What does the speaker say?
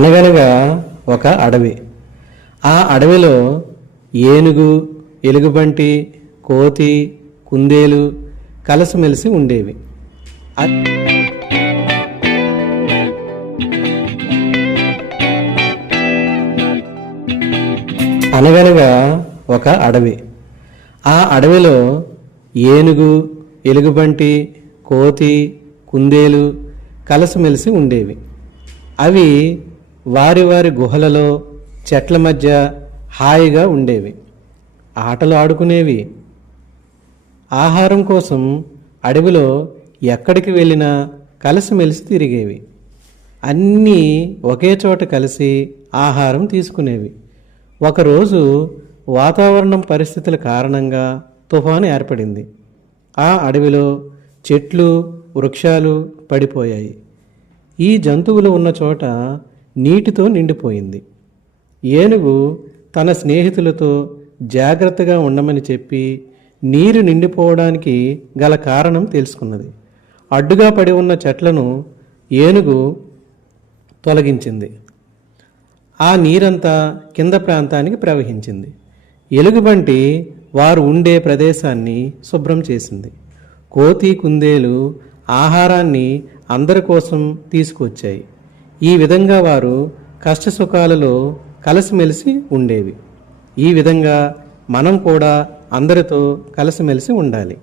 అనగనగా ఒక అడవి. ఆ అడవిలో ఏనుగు ఎలుగుబంటి కోతి కుందేలు కలిసిమెలిసి ఉండేవి. అనగనగా ఒక అడవి. ఆ అడవిలో ఏనుగు ఎలుగుబంటి కోతి కుందేలు కలిసిమెలిసి ఉండేవి. అవి వారి వారి గుహలలో చెట్ల మధ్య హాయిగా ఉండేవి. ఆటలు ఆడుకునేవి. ఆహారం కోసం అడవిలో ఎక్కడికి వెళ్ళినా కలిసిమెలిసి తిరిగేవి. అన్నీ ఒకే చోట కలిసి ఆహారం తీసుకునేవి. ఒకరోజు వాతావరణం పరిస్థితుల కారణంగా తుఫాను ఏర్పడింది. ఆ అడవిలో చెట్లు వృక్షాలు పడిపోయాయి. ఈ జంతువులు ఉన్న చోట నీటితో నిండిపోయింది. ఏనుగు తన స్నేహితులతో జాగ్రత్తగా ఉండమని చెప్పి నీరు నిండిపోవడానికి గల కారణం తెలుసుకున్నది. అడ్డుగా పడి ఉన్న చెట్లను ఏనుగు తొలగించింది. ఆ నీరంతా కింద ప్రాంతానికి ప్రవహించింది. ఎలుగుబంటి వారు ఉండే ప్రదేశాన్ని శుభ్రం చేసింది. కోతి కుందేలు ఆహారాన్ని అందరి కోసం తీసుకొచ్చాయి ఈ విధంగా వారు కష్టసుఖాలలో కలిసిమెలిసి ఉండేవి. ఈ విధంగా మనం కూడా అందరితో కలిసిమెలిసి ఉండాలి.